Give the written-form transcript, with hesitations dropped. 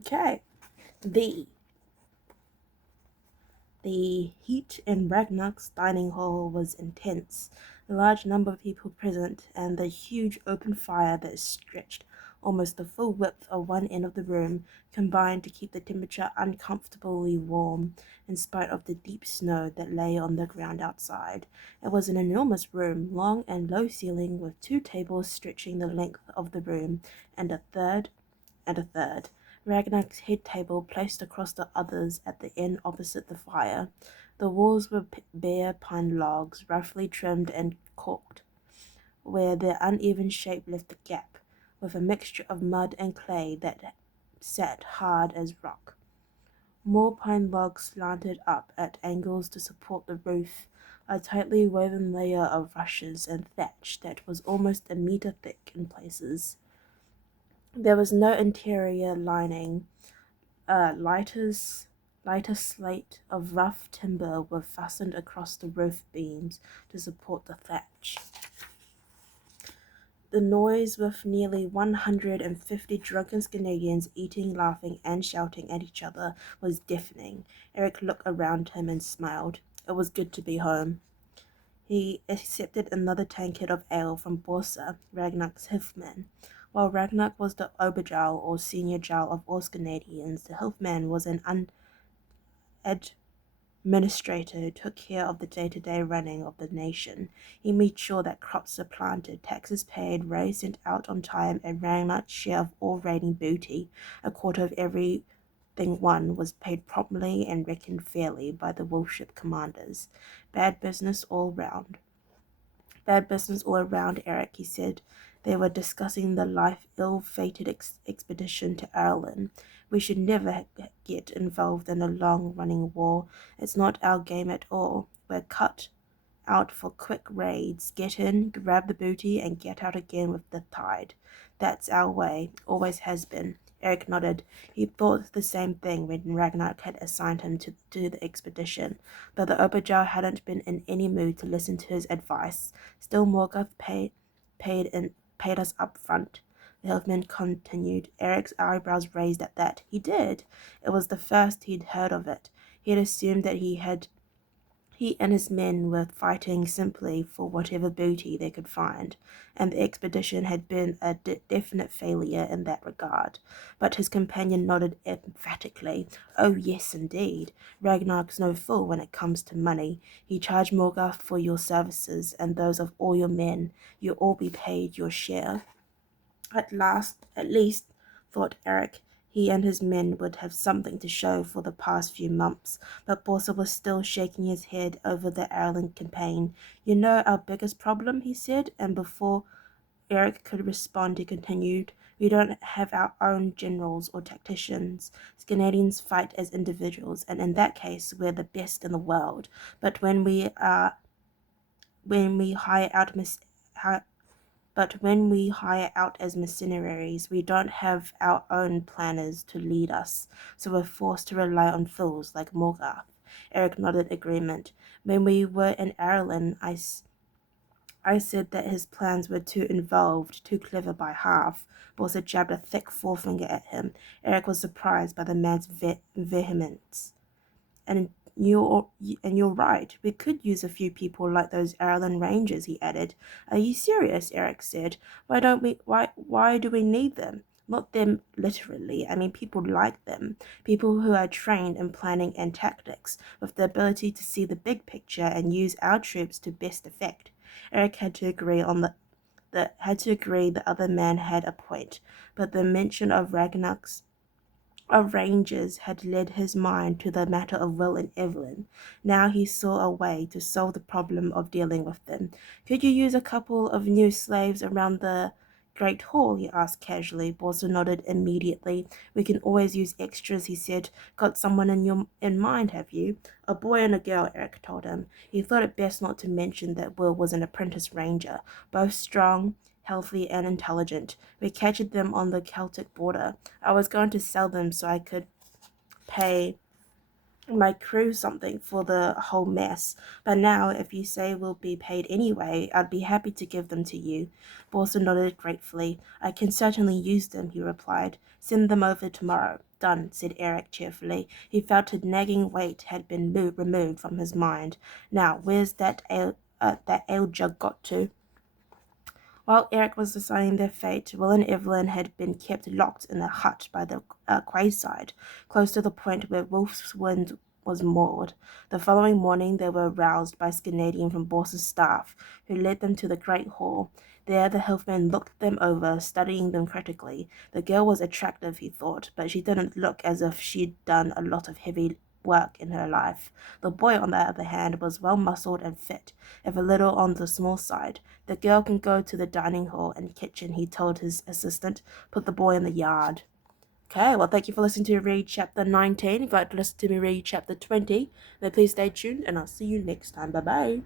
Okay. The The heat in Ragnar's dining hall was intense. The large number of people present and the huge open fire that stretched almost the full width of one end of the room combined to keep the temperature uncomfortably warm in spite of the deep snow that lay on the ground outside. It was an enormous room, long and low ceiling, with two tables stretching the length of the room, and a third. Ragnar's head table placed across the others at the end opposite the fire. The walls were bare pine logs, roughly trimmed and caulked, where their uneven shape left a gap, with a mixture of mud and clay that sat hard as rock. More pine logs slanted up at angles to support the roof, a tightly woven layer of rushes and thatch that was almost a meter thick in places. There was no interior lining. Lighter slate of rough timber were fastened across the roof beams to support the thatch. The noise, with nearly 150 drunken Canadians eating, laughing, and shouting at each other, was deafening. Eric looked around him and smiled. It was good to be home. He accepted another tankard of ale from Borsa, Ragnar's Hilfman. While Ragnar was the Oberjarl or senior jarl of all Canadians, the Hilfman was an administrator who took care of the day-to-day running of the nation. He made sure that crops were planted, taxes paid, raised sent out on time, and Ragnar's share of all raiding booty, a quarter of everything won, was paid promptly and reckoned fairly by the warship commanders. Bad business all round. Bad business all around, Eric, he said. They were discussing the life ill-fated expedition to Ireland. We should never get involved in a long-running war. It's not our game at all. We're cut out for quick raids. Get in, grab the booty, and get out again with the tide. That's our way. Always has been. Eric nodded. He thought the same thing when Ragnar had assigned him to the expedition, but the Oberjar hadn't been in any mood to listen to his advice. Still, Morgoth paid us up front. The Elfman continued. Eric's eyebrows raised at that. He did. It was the first he'd heard of it. He had assumed that he and his men were fighting simply for whatever booty they could find, and the expedition had been a definite failure in that regard. But his companion nodded emphatically. Oh, yes, indeed. Ragnar's no fool when it comes to money. He charged Morgoth for your services and those of all your men. You'll all be paid your share. At least, thought Eric, he and his men would have something to show for the past few months, but Borsa was still shaking his head over the Ireland campaign. You know our biggest problem, he said, and before Eric could respond, he continued, we don't have our own generals or tacticians. Canadians fight as individuals, and in that case, we're the best in the world. But when we hire out but when we hire out as mercenaries, we don't have our own planners to lead us, so we're forced to rely on fools like Morgoth. Eric nodded agreement. When we were in Ireland, I said that his plans were too involved, too clever by half. Borsa jabbed a thick forefinger at him. Eric was surprised by the man's vehemence. And you're right. We could use a few people like those Ireland Rangers, he added. Are you serious? Eric said. Why do we need them? Not them literally. I mean people like them. People who are trained in planning and tactics, with the ability to see the big picture and use our troops to best effect. Eric had to agree the other man had a point, but the mention of Rangers had led his mind to the matter of Will and Evelyn. Now he saw a way to solve the problem of dealing with them. Could you use a couple of new slaves around the Great Hall? He asked casually. Borsa nodded immediately. We can always use extras, he said. Got someone in mind, have you? A boy and a girl, Eric told him. He thought it best not to mention that Will was an apprentice ranger, both strong, healthy, and intelligent. We captured them on the Celtic border. I was going to sell them so I could pay my crew something for the whole mess. But now, if you say we'll be paid anyway, I'd be happy to give them to you. Borsa nodded gratefully. I can certainly use them, he replied. Send them over tomorrow. Done, said Eric cheerfully. He felt a nagging weight had been removed from his mind. Now, where's that ale jug got to? While Eric was deciding their fate, Will and Evelyn had been kept locked in a hut by the quayside, close to the point where Wolf's Wind was moored. The following morning they were roused by Scanadian from Boss's staff, who led them to the great hall. There the Healthman looked them over, studying them critically. The girl was attractive, he thought, but she didn't look as if she'd done a lot of heavy work in her life. The boy, on the other hand, was well muscled and fit, if a little on the small side. The girl can go to the dining hall and kitchen, he told his assistant. Put the boy in the yard. Okay, well, thank you for listening to read chapter 19. If you'd like to listen to me read chapter 20, then please stay tuned and I'll see you next time. Bye bye.